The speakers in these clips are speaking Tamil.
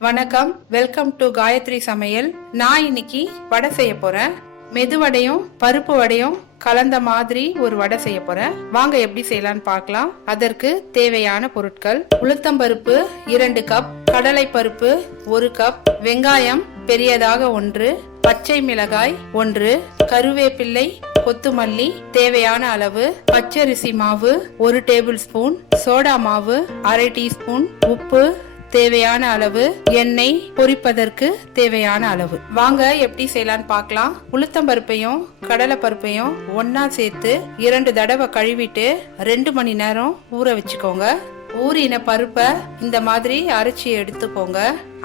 வணக்கம், வெல்கம் டு காயத்ரி சமையல். நான் இன்னைக்கு வடை செய்ய போறேன். மெதுவடையும் பருப்பு வடையும் கலந்த மாதிரி ஒரு வடை செய்ய போறேன். வாங்க எப்படி செய்யலாம்னு பார்க்கலாம். அதற்கு தேவையான பொருட்கள்: உளுத்தம்பருப்பு 2 கப், கடலை பருப்பு 1 கப், வெங்காயம் பெரியதாக 1, பச்சை மிளகாய் 1, கருவேப்பிள்ளை, கொத்துமல்லி தேவையான அளவு, பச்சரிசி மாவு 1 டேபிள் ஸ்பூன், சோடா மாவு 1/2 டீஸ்பூன், உப்பு தேவையான அளவு, எண்ணெய் பொரிப்பதற்கு தேவையான அளவு. வாங்க எப்படி செய்யலான்னு பார்க்கலாம். உளுத்தம்பருப்பையும் கடலை பருப்பையும் ஒன்னா சேர்த்து 2 தடவை கழுவிட்டு 2 மணி நேரம் ஊற வச்சுக்கோங்க. ஊறின பருப்பை இந்த மாதிரி அரைச்சி எடுத்துக்கோங்க.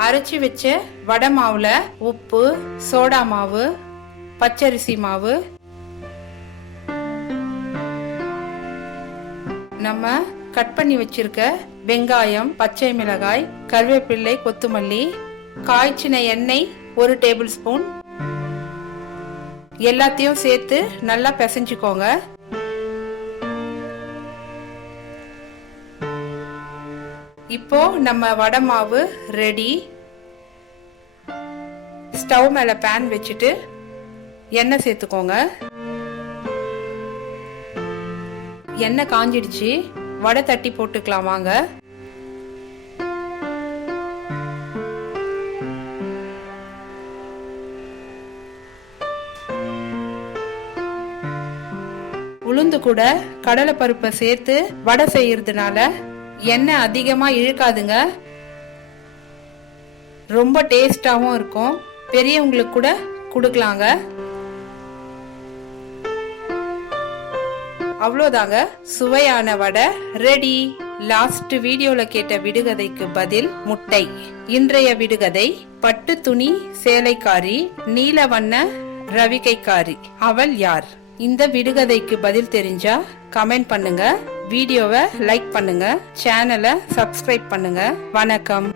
அரைச்சி வச்ச வடை மாவுல உப்பு, சோடா மாவு, பச்சரிசி மாவு, நம்ம கட் பண்ணி வச்சிருக்க வெங்காயம், பச்சை மிளகாய், கருவேப்பிள்ளை, கொத்துமல்லி, காய்ச்சின எண்ணெய் 1 டேபிள் ஸ்பூன் எல்லாத்தையும் சேர்த்து நல்லா பிசைஞ்சுக்கோங்க. இப்போ நம்ம வடை மாவு ரெடி. ஸ்டவ் மேல பேன் வச்சுட்டு எண்ணெய் சேர்த்துக்கோங்க. எண்ணெய் காஞ்சிடுச்சு. வடை தட்டி போட்டுக்கலாம் வாங்க. உளுந்து கூட கடலை பருப்பை சேர்த்து வடை செய்யறதுனால எண்ணெய் அதிகமா இழுக்காதுங்க. ரொம்ப டேஸ்டாவும் இருக்கும். பெரியவங்களுக்கு கூட கொடுக்கலாங்க. அவ்வளோதாங்க, சுவையான வடை ரெடி. லாஸ்ட் வீடியோல கேட்ட விடுகதைக்கு பதில் முட்டை. இன்றைய விடுகதை: பட்டு துணி சேலைக்காரி, நீல வண்ண ரவிக்கைக்காரி, அவள் யார்? இந்த விடுகதைக்கு பதில் தெரிஞ்சா கமெண்ட் பண்ணுங்க, வீடியோவை லைக் பண்ணுங்க, சேனலை சப்ஸ்கிரைப் பண்ணுங்க. வணக்கம்.